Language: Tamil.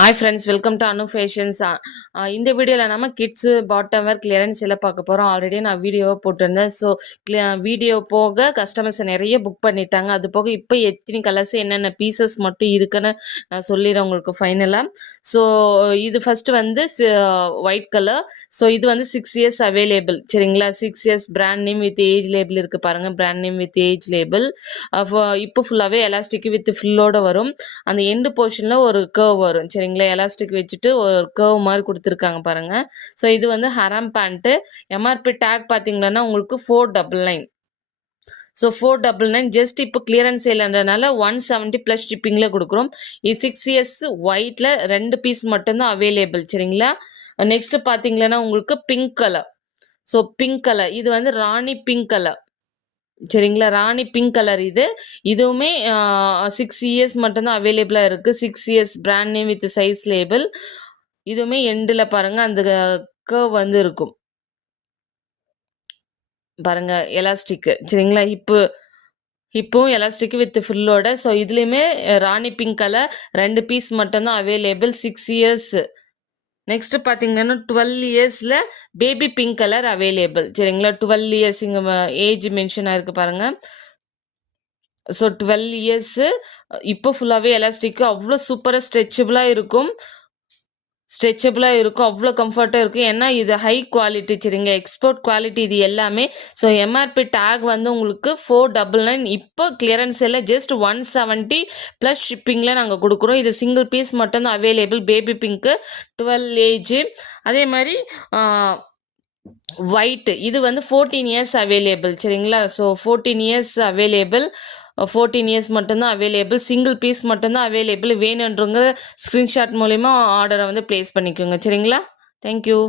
Hi friends, welcome to Anu fashions. இந்த வீடியோவில் நம்ம கிட்ஸு பாட்டம் வேர் கிளியரன்ஸ் எல்லாம் பார்க்க போகிறோம். ஆல்ரெடி நான் வீடியோவை போட்டிருந்தேன். ஸோ வீடியோ போக கஸ்டமர்ஸ் நிறைய புக் பண்ணிட்டாங்க. அது போக இப்போ எத்தனை கலர்ஸ் என்னென்ன பீசஸ் மட்டும் இருக்குன்னு நான் சொல்லிடுறேன் உங்களுக்கு ஃபைனலாக. ஸோ இது ஃபஸ்ட்டு வந்து ஒயிட் கலர். ஸோ இது வந்து 6 இயர்ஸ் அவைலபிள். சரிங்களா? 6 years brand name with age label இருக்குது பாருங்கள். Brand name with age label. இப்போ ஃபுல்லாகவே எலாஸ்டிக் வித் ஃபில்லோட வரும். அந்த எண்டு போர்ஷனில் ஒரு கர்வ் வரும். சரிங்களா? எலாஸ்டிக் வச்சுட்டு ஒரு கர்வ் மாதிரி கொடுத்துருக்காங்க பாருங்க. ஸோ இது வந்து ஹரம் பேண்ட்டு. எம்ஆர்பி டேக் பார்த்தீங்கன்னா உங்களுக்கு 499. ஸோ 499 ஜஸ்ட் இப்போ கிளியரன்ஸ் சேல்ன்றனால 170 ப்ளஸ் ஷிப்பிங்கில் கொடுக்குறோம். இது 6 இயர்ஸ் ஒயிட்டில் 2 பீஸ் மட்டும்தான் அவைலபிள். சரிங்களா? நெக்ஸ்ட் பார்த்தீங்கன்னா உங்களுக்கு pink colour. So pink colour இது வந்து ராணி பிங்க் கலர். சரிங்களா? ராணி பிங்க் கலர் இது. இதுவுமே 6 இயர்ஸ் மட்டும்தான் அவைலபிளாக இருக்குது. 6 years brand name with size label. இதுவுமே எண்டில் பாருங்கள் அந்த கர்வ் வந்து இருக்கும் பாருங்க, எலாஸ்டிக்கு. சரிங்களா? இப்போவும் எலாஸ்டிக் வித் ஃபுல்லோட. ஸோ இதுலேயுமே ராணி பிங்க் கலர் 2 பீஸ் மட்டும்தான் அவைலபிள். 6 இயர்ஸ். நெக்ஸ்ட் பார்த்தீங்கன்னா 12 இயர்ஸில் பேபி பிங்க் கலர் அவைலபிள். சரிங்களா? 12 இயர்ஸ் இங்கே ஏஜ் மென்ஷன் ஆயிருக்கு பாருங்க. So 12 years. இப்போ ஃபுல்லாகவே எலாஸ்டிக்கு அவ்வளோ சூப்பராக ஸ்ட்ரெச்சபிளாக இருக்கும். அவ்வளோ கம்ஃபர்ட்டாக இருக்கும். ஏன்னா இது ஹை குவாலிட்டி. சரிங்க? எக்ஸ்போர்ட் குவாலிட்டி இது எல்லாமே. ஸோ எம்ஆர்பி டேக் வந்து உங்களுக்கு 499. இப்போ கிளியரன்ஸ் எல்லாம் ஜஸ்ட் 170 ப்ளஸ் ஷிப்பிங்கில் நாங்கள் கொடுக்குறோம். இது சிங்கிள் பீஸ் மட்டும்தான் அவைலபிள். Baby pink 12 age. அதே மாதிரி ஒயிட் இது வந்து 14 இயர்ஸ் அவைலபிள். சரிங்களா? So 14 years available. 14 இயர்ஸ் மட்டும்தான் அவைலபிள். சிங்கிள் பீஸ் மட்டும்தான் அவைலபிள். வேணுன்றவங்க ஸ்க்ரீன்ஷாட் மூலிமா ஆர்டரை வந்து ப்ளேஸ் பண்ணிக்கோங்க. சரிங்களா? தேங்க்யூ.